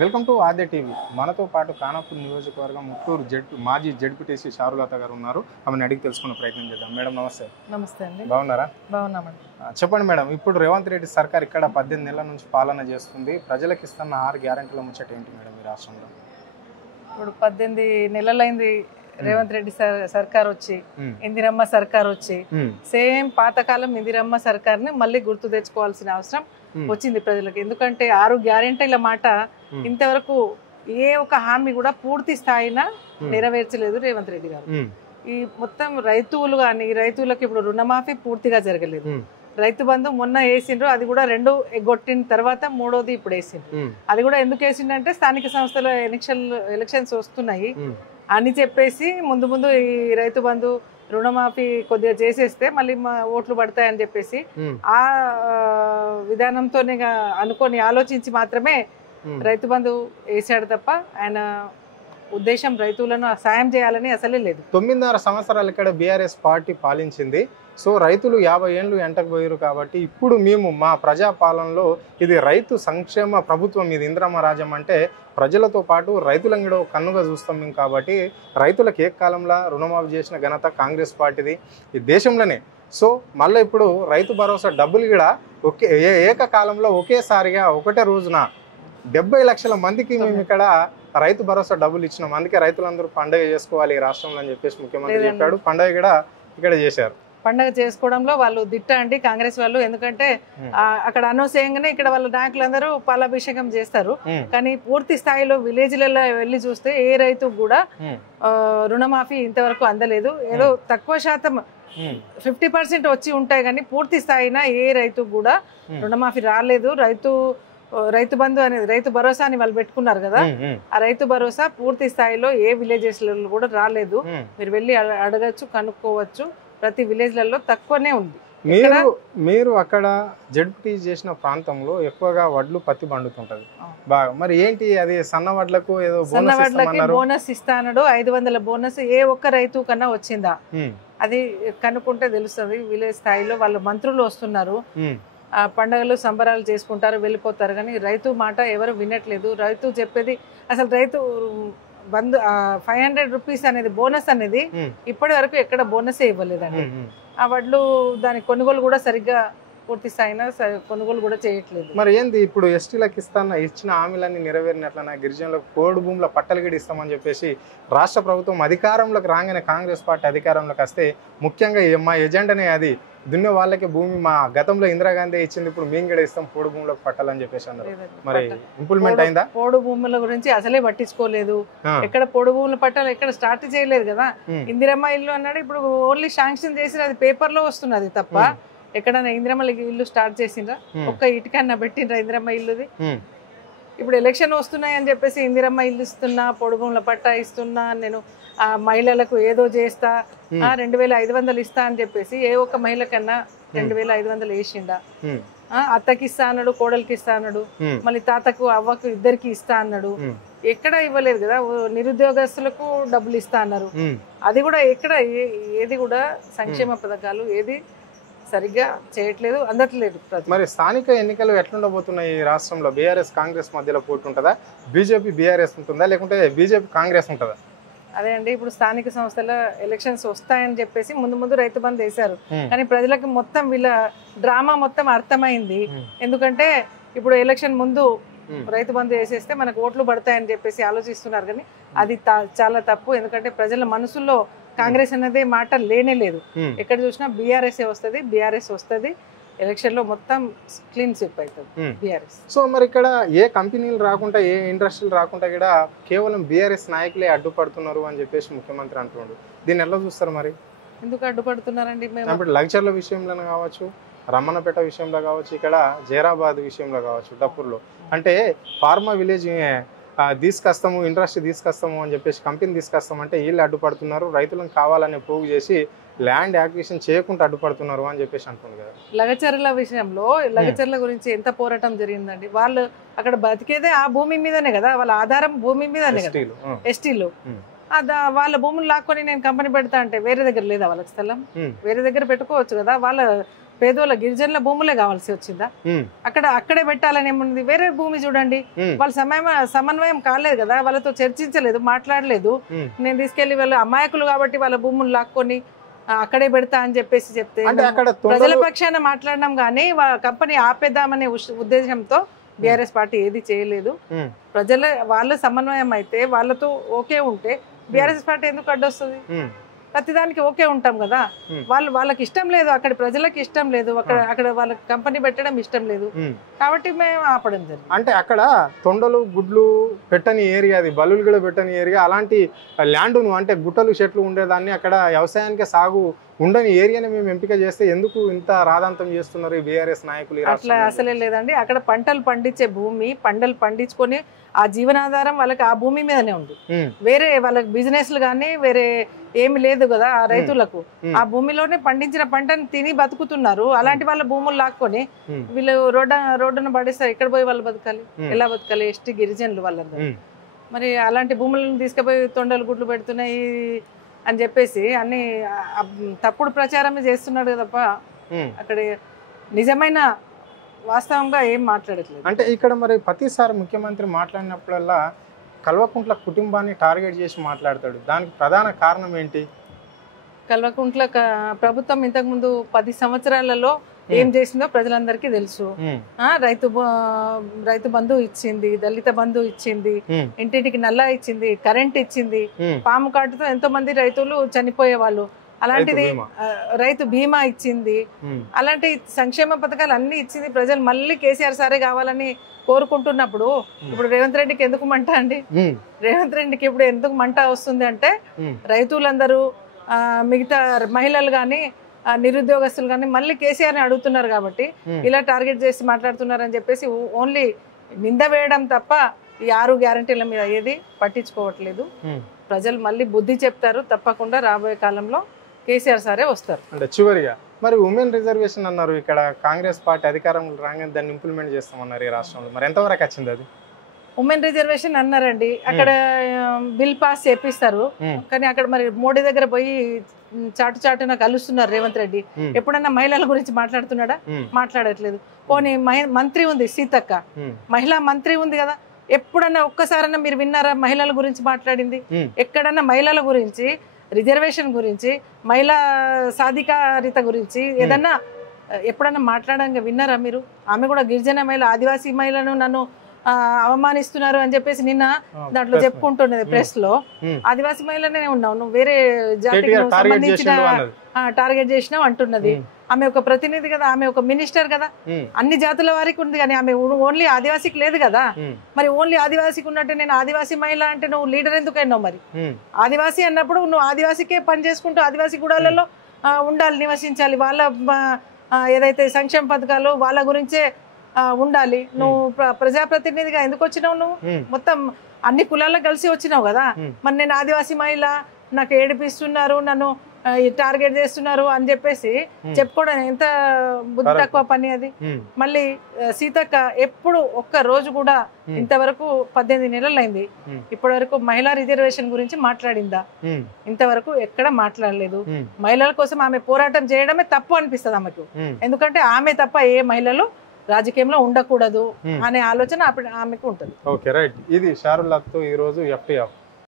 Welcome to Aadya TV. మనతో పాటు ఖానాపూర్ నియోజకవర్గం ముత్తూరు మాజీ జడ్పీటీసీ చారులత గారు ఉన్నారు. ఆమెను అడిగి తెలుసుకునే ప్రయత్నం చేద్దాం. మేడం నమస్తే. నమస్తే అండి. బాగున్నారా? బాగున్నామండి. చెప్పండి మేడం, ఇప్పుడు రేవంత్ రెడ్డి సర్కార్ ఇక్కడ 18 నెలల నుంచి పాలన చేస్తుంది. ప్రజలకు ఇస్తున్న 6 గ్యారెంటీల ముచ్చట ఏంటి మేడం ఈ రాష్ట్రంలో? ఇప్పుడు 18 నెలలైంది రేవంత్ రెడ్డి సర్కార్ వచ్చి, ఇందిరమ్మ సర్కార్ వచ్చి, సేమ్ పాతకాలం ఇందిరమ్మ సర్కార్ని మళ్ళీ గుర్తు తెచ్చుకోవాల్సిన అవసరం వచ్చింది ప్రజలకు. ఎందుకంటే 6 గ్యారెంటీల మాట ఇంతవరకు ఏ ఒక హామీ కూడా పూర్తి స్థాయిన నెరవేర్చలేదు రేవంత్ రెడ్డి గారు. ఈ మొత్తం రైతులు కానీ, రైతులకు ఇప్పుడు రుణమాఫీ పూర్తిగా జరగలేదు. రైతు బంధు మొన్న వేసిండ్రు, అది కూడా 2 ఎగ్గొట్టిన తర్వాత 3వది ఇప్పుడు వేసిండ్రు. అది కూడా ఎందుకు వేసిండ్రంటే స్థానిక సంస్థల ఎలక్షన్స్ వస్తున్నాయి అని చెప్పేసి ముందు ఈ రైతు బంధు రుణమాఫీ కొద్దిగా చేసేస్తే మళ్ళీ ఓట్లు పడతాయని చెప్పేసి ఆ విధానంతోనే అనుకొని ఆలోచించి మాత్రమే రైతు బంధు వేసాడు తప్ప ఆయన ఉద్దేశం రైతులను సాయం చేయాలని అసలే లేదు. 9.5 సంవత్సరాలు ఇక్కడ బీఆర్ఎస్ పార్టీ పాలించింది. సో రైతులు 50 ఏళ్ళు ఎంటకు పోయారు కాబట్టి ఇప్పుడు మేము మా ప్రజాపాలనలో ఇది రైతు సంక్షేమ ప్రభుత్వం, ఇది ఇందిరమ్మ రాజ్యం అంటే ప్రజలతో పాటు రైతులను కూడా కన్నుగా చూస్తాం మేము. కాబట్టి రైతులకు ఏకకాలంలో రుణమాఫీ చేసిన ఘనత కాంగ్రెస్ పార్టీది ఈ దేశంలోనే. సో మళ్ళీ ఇప్పుడు రైతు భరోసా డబ్బులు కూడా ఏకకాలంలో ఒకేసారిగా ఒకటే రోజున 70 లక్షల మందికి మేము ఇక్కడ రైతు భరోసా డబ్బులు ఇచ్చినాం. అందుకే రైతులందరూ పండుగ చేసుకోవాలి ఈ రాష్ట్రంలో అని చెప్పేసి ముఖ్యమంత్రి చెప్పాడు. పండుగ కూడా ఇక్కడ చేశారు. పండుగ చేసుకోవడంలో వాళ్ళు దిట్ట అండి కాంగ్రెస్ వాళ్ళు. ఎందుకంటే అక్కడ అనౌన్స్ చేయగానే ఇక్కడ వాళ్ళ నాయకులందరూ పాలాభిషేకం చేస్తారు. కానీ పూర్తి స్థాయిలో విలేజ్లలో వెళ్ళి చూస్తే ఏ రైతుకు కూడా రుణమాఫీ ఇంతవరకు అందలేదు. ఏదో తక్కువ శాతం 50% వచ్చి ఉంటాయి కానీ పూర్తి స్థాయిన ఏ రైతుకు కూడా రుణమాఫీ రాలేదు. రైతు బంధు అనేది రైతు భరోసా అని వాళ్ళు పెట్టుకున్నారు కదా, ఆ రైతు భరోసా పూర్తి స్థాయిలో ఏ విలేజెస్ కూడా రాలేదు. మీరు వెళ్ళి అడగచ్చు, కనుక్కోవచ్చు. ప్రతి విలేజ్లలో తక్కువనే ఉంది. మీరు అక్కడ జడ్పీ చేసిన ప్రాంతంలో ఎక్కువగా వడ్లు పత్తి పండుతుంటది బాగా. మరి ఏంటి అది సన్న వడ్లకు ఏదో బోనస్ ఇస్తానడు, 500 బోనస్ ఏ ఒక్క రైతు కన్నా వచ్చిందా అది కనుక్కుంటే తెలుస్తుంది. విలేజ్ స్థాయిలో వాళ్ళ మంత్రులు వస్తున్నారు, పండగలు సంబరాలు చేసుకుంటారు, వెళ్ళిపోతారు. కానీ రైతు మాట ఎవరు వినట్లేదు. రైతు చెప్పేది అసలు రైతు బంధు 500 రూపీస్ అనేది బోనస్ అనేది ఇప్పటి వరకు ఎక్కడ బోనసే ఇవ్వలేదండి. ఆ వడ్లు దాని కొనుగోలు కూడా సరిగ్గా పూర్తి స్థాయిన కొనుగోలు కూడా చేయట్లేదు. మరి ఏంది ఇప్పుడు ఎస్టీలకు ఇచ్చిన హామీలన్నీ నెరవేరినట్లనా? గిరిజనులకు పోడు భూముల పట్టలు కూడా ఇస్తామని చెప్పేసి రాష్ట్ర ప్రభుత్వం అధికారంలోకి రాగానే కాంగ్రెస్ పార్టీ అధికారంలోకి వస్తే ముఖ్యంగా మా ఎజెండానే అది. దున్నే వాళ్ళకి భూమి మా గతంలో ఇందిరాగాంధీ ఇచ్చింది, ఇప్పుడు మేము కూడా ఇస్తాం పోడు భూములకు పట్టాలని చెప్పేసి అన్నారు. మరి ఇంప్లిమెంట్ అయిందా? పోడు భూముల గురించి అసలే పట్టించుకోలేదు. ఎక్కడ పోడు భూముల పట్టాలు ఎక్కడ స్టార్ట్ చేయలేదు కదా. ఇందిరమ్మ ఇల్లు అన్నాడు, ఇప్పుడు ఓన్లీ శాంక్షన్ చేసి అది పేపర్ లో వస్తున్నది తప్ప ఎక్కడన్నా ఇందిరమ్మ ఇల్లు స్టార్ట్ చేసిండ్రా? ఒక్క ఇటుకన్నా పెట్టిండ్రా ఇందిరమ్మ ఇల్లుది? ఇప్పుడు ఎలక్షన్ వస్తున్నాయి అని చెప్పేసి ఇందిరమ్మ ఇల్లు ఇస్తున్నా, పొడు భూముల పట్టా ఇస్తున్నా, నేను మహిళలకు ఏదో చేస్తా, 2500 ఇస్తా అని చెప్పేసి ఏ ఒక్క మహిళ కన్నా 2500 వేసిండా? అత్తకి ఇస్తా అన్నాడు, కోడలికి ఇస్తా అన్నాడు, మళ్ళీ తాతకు అవ్వకు ఇద్దరికి ఇస్తా అన్నాడు. ఎక్కడ ఇవ్వలేదు కదా. నిరుద్యోగస్తులకు డబ్బులు ఇస్తా అన్నారు, అది కూడా ఎక్కడ ఏది కూడా సంక్షేమ పథకాలు ఏది సరిగ్గా చేయట్లేదు, అందట్లేదు. మరి స్థానిక ఎన్నికలు ఎట్లుండబోతున్నాయి ఈ రాష్ట్రంలో? బీఆర్ఎస్ కాంగ్రెస్ మధ్యలో పోటీ ఉంటుందా? బీజేపీ బీఆర్ఎస్ ఉంటుందా, లేకుంటే బీజేపీ కాంగ్రెస్ ఉంటుందా? అదే అండి, ఇప్పుడు స్థానిక సంస్థల ఎలక్షన్స్ వస్తాయని చెప్పేసి ముందు రైతు బంధు వేశారు. కానీ ప్రజలకు మొత్తం వీళ్ళ డ్రామా మొత్తం అర్థమైంది. ఎందుకంటే ఇప్పుడు ఎలక్షన్ ముందు రైతు బంధు వేసేస్తే మనకు ఓట్లు పడతాయని చెప్పేసి ఆలోచిస్తున్నారు. కానీ అది చాలా తప్పు. ఎందుకంటే ప్రజల మనసుల్లో కాంగ్రెస్ అనేది మాట లేనే లేదు. ఎక్కడ చూసినా బీఆర్ఎస్ వస్తుంది. ఎలక్షన్ లో మొత్తం క్లీన్ స్వీప్ అవుతుంది బీఆర్ఎస్. సో మరి ఇక్కడ ఏ కంపెనీలు రాకుండా, ఏ ఇండస్ట్రీలు రాకుండా కూడా కేవలం బీఆర్ఎస్ నాయకులే అడ్డుపడుతున్నారు అని చెప్పేసి ముఖ్యమంత్రి అంటున్నాడు. దీన్ని ఎలా చూస్తారు? మరి ఎందుకు అడ్డుపడుతున్నారండి? మేము లగ్జర్ల విషయంలో కావచ్చు, రమణపేట విషయంలో కావచ్చు, ఇక్కడ జైరాబాద్ విషయంలో కావచ్చు, డప్పూర్లో అంటే ఫార్మా విలేజ్ తీసుకొస్తాము, ఇండస్ట్రీ తీసుకొస్తాము అని చెప్పేసి కంపెనీ తీసుకొస్తామంటే వీళ్ళు అడ్డుపడుతున్నారు. రైతులను కావాలని పోగు చేసి ల్యాండ్ యాక్విజిషన్ చేయకుండా అడ్డుపడుతున్నారు అని చెప్పేసి అంటుంది కదా. లగచర్ల విషయంలో లగచర్ల గురించి ఎంత పోరాటం జరిగిందండి. వాళ్ళు అక్కడ బతికేదే ఆ భూమి మీదనే కదా, వాళ్ళ ఆధారం భూమి మీదనే కదా. ఎస్టీలు వాళ్ళ భూములు లాక్కొని నేను కంపెనీ పెడతా అంటే వేరే దగ్గర లేదా వాళ్ళకి స్థలం? వేరే దగ్గర పెట్టుకోవచ్చు కదా. వాళ్ళ పేదోళ్ళ గిరిజనుల భూములే కావాల్సి వచ్చిందా? అక్కడే పెట్టాలని ఏముంది? వేరే భూమి చూడండి. వాళ్ళ సమన్వయం కాలేదు కదా, వాళ్ళతో చర్చించలేదు, మాట్లాడలేదు. నేను తీసుకెళ్లి వాళ్ళు అమాయకులు కాబట్టి వాళ్ళ భూములు లాక్కొని అక్కడే పెడతా అని చెప్పేసి చెప్తే ప్రజల పక్షాన మాట్లాడినాం కానీ కంపెనీ ఆపేద్దామనే ఉద్దేశంతో బీఆర్ఎస్ పార్టీ ఏది చేయలేదు. వాళ్ళ సమన్వయం అయితే వాళ్ళతో ఓకే ఉంటే బీఆర్ఎస్ పార్టీ ఎందుకు అడ్డొస్తుంది? ప్రతిదానికి ఓకే ఉంటాం కదా. వాళ్ళకి ఇష్టం లేదు, అక్కడ ప్రజలకు ఇష్టం లేదు, అక్కడ వాళ్ళ కంపెనీ పెట్టడం ఇష్టం లేదు కాబట్టి మేము ఆపడం జరిగింది. అంటే అక్కడ తొండలు గుడ్లు పెట్టని ఏరియా, అది బలులు కూడా పెట్టని ఏరియా, అలాంటి ల్యాండ్ను అంటే గుట్టలు చెట్లు ఉండేదాన్ని అక్కడ వ్యవసాయానికి సాగు ఉండని ఏరియాని మేము ఎంపిక చేస్తే ఎందుకు ఇంత రాధాంతం చేస్తున్నారు ఈ బీఆర్ఎస్ నాయకులు? అట్లా అసలే లేదండి. అక్కడ పంటలు పండించే భూమి, పంటలు పండించుకొని ఆ జీవనాధారం వాళ్ళకి ఆ భూమి మీదనే ఉంది. వేరే వాళ్ళకి బిజినెస్లు కానీ వేరే ఏమి లేదు కదా ఆ రైతులకు. ఆ భూమిలోనే పండించిన పంటను తిని బతుకుతున్నారు. అలాంటి వాళ్ళ భూములు లాక్కొని వీళ్ళు రోడ్డును పడేస్తారు. ఎక్కడ పోయి వాళ్ళు బతకాలి? ఎలా బతకాలి? ఎస్టీ గిరిజనులు వాళ్ళందరూ. మరి అలాంటి భూములను తీసుకుపోయి తొండలు గుడ్లు పెడుతున్నాయి అని చెప్పేసి అన్ని తప్పుడు ప్రచారమే చేస్తున్నాడు తప్ప అక్కడ నిజమైన వాస్తవంగా ఏం మాట్లాడట్లేదు. అంటే ఇక్కడ మరి ప్రతిసారి ముఖ్యమంత్రి మాట్లాడినప్పుడల్లా కల్వకుంట్ల కుటుంబాన్ని టార్గెట్ చేసి మాట్లాడతాడు. దానికి ప్రధాన కారణం ఏంటి? కల్వకుంట్ల ప్రభుత్వం ఇంతకుముందు 10 సంవత్సరాలలో ఏం చేసిందో ప్రజలందరికీ తెలుసు. రైతు బంధు ఇచ్చింది, దళిత బంధు ఇచ్చింది, ఇంటింటికి నల్లా ఇచ్చింది, కరెంట్ ఇచ్చింది, పాము కాటుతో ఎంతో మంది రైతులు చనిపోయేవాళ్ళు. అలాంటిది రైతు బీమా ఇచ్చింది. అలాంటి సంక్షేమ పథకాలు అన్ని ఇచ్చింది. ప్రజలు మళ్ళీ కేసీఆర్ సారే కావాలని కోరుకుంటున్నప్పుడు ఇప్పుడు రేవంత్ రెడ్డికి ఎందుకు మంట అండి? రేవంత్ రెడ్డికి ఇప్పుడు ఎందుకు మంట వస్తుంది అంటే రైతులందరూ మిగతా మహిళలు కానీ నిరుద్యోగస్తులు కానీ మళ్ళీ కేసీఆర్ ని అడుగుతున్నారు కాబట్టి ఇలా టార్గెట్ చేసి మాట్లాడుతున్నారు అని చెప్పేసి ఓన్లీ నింద వేయడం తప్ప ఈ 6 గ్యారంటీల మీద ఏది పట్టించుకోవట్లేదు. ప్రజలు మళ్ళీ బుద్ధి చెప్తారు. తప్పకుండా రాబోయే కాలంలో కేసీఆర్ సారే వస్తారు. అంటే చివరిగా మరి ఉమెన్ రిజర్వేషన్ అన్నారు, ఇక్కడ కాంగ్రెస్ పార్టీ అధికారంలో రాగానే దాన్ని ఇంప్లిమెంట్ చేస్తామన్నారు ఈ రాష్ట్రంలో. మరి ఎంతవరకు వచ్చింది అది? ఉమెన్ రిజర్వేషన్ అన్నారండి, అక్కడ బిల్ పాస్ చేపిస్తారు కానీ అక్కడ మరి మోడీ దగ్గర పోయి చాటున కలుస్తున్నారు రేవంత్ రెడ్డి. ఎప్పుడన్నా మహిళల గురించి మాట్లాడుతున్నాడా? మాట్లాడట్లేదు. పోనీ మంత్రి ఉంది సీతక్క, మహిళా మంత్రి ఉంది కదా, ఎప్పుడన్నా ఒక్కసారన్నా మీరు విన్నారా మహిళల గురించి మాట్లాడింది? ఎక్కడన్నా మహిళల గురించి, రిజర్వేషన్ గురించి, మహిళా సాధికారిత గురించి ఏదన్నా ఎప్పుడన్నా మాట్లాడంగా విన్నారా మీరు? ఆమె కూడా గిరిజన మహిళ, ఆదివాసీ మహిళను నన్ను అవమానిస్తున్నారు అని చెప్పేసి నిన్న దాంట్లో చెప్పుకుంటున్నది ప్రెస్ లో. ఆదివాసీ మహిళనే ఉన్నావు, నువ్వు వేరే జాతికి సంబంధించిన టార్గెట్ చేసినావు అంటున్నది. ఆమె ఒక ప్రతినిధి కదా, ఆమె ఒక మినిస్టర్ కదా, అన్ని జాతుల వారికి ఉంది కానీ ఆమె ఓన్లీ ఆదివాసీకి లేదు కదా. మరి ఓన్లీ ఆదివాసీకి ఉన్నట్టు నేను ఆదివాసీ మహిళ అంటే నువ్వు లీడర్ ఎందుకైనావు? మరి ఆదివాసీ అన్నప్పుడు నువ్వు ఆదివాసీకే పని చేసుకుంటూ ఆదివాసీ గూడాలలో ఉండాలి, నివసించాలి, వాళ్ళ ఏదైతే సంక్షేమ పథకాలు వాళ్ళ గురించే ఉండాలి. నువ్వు ప్రజాప్రతినిధిగా ఎందుకు వచ్చినావు? నువ్వు మొత్తం అన్ని కులాలకు కలిసి వచ్చినావు కదా. మరి నేను ఆదివాసీ మహిళ, నాకు ఏడిపిస్తున్నారు, నన్ను టార్గెట్ చేస్తున్నారు అని చెప్పేసి చెప్పుకోవడం ఎంత బుద్ధి తక్కువ పని అది. మళ్ళీ సీతక్క ఎప్పుడు ఒక్క రోజు కూడా ఇంతవరకు 18 నెలలైంది, ఇప్పటి వరకు మహిళా రిజర్వేషన్ గురించి మాట్లాడిందా? ఇంతవరకు ఎక్కడ మాట్లాడలేదు. మహిళల కోసం ఆమె పోరాటం చేయడమే తప్పు అనిపిస్తుంది ఆమెకు. ఎందుకంటే ఆమె తప్ప ఏ మహిళలు రాజకీయంలో ఉండకూడదు అనే ఆలోచన ఆమెకు ఉంటుంది. Okay, right. ఇది షారుల్లాతో ఈ రోజు FTF.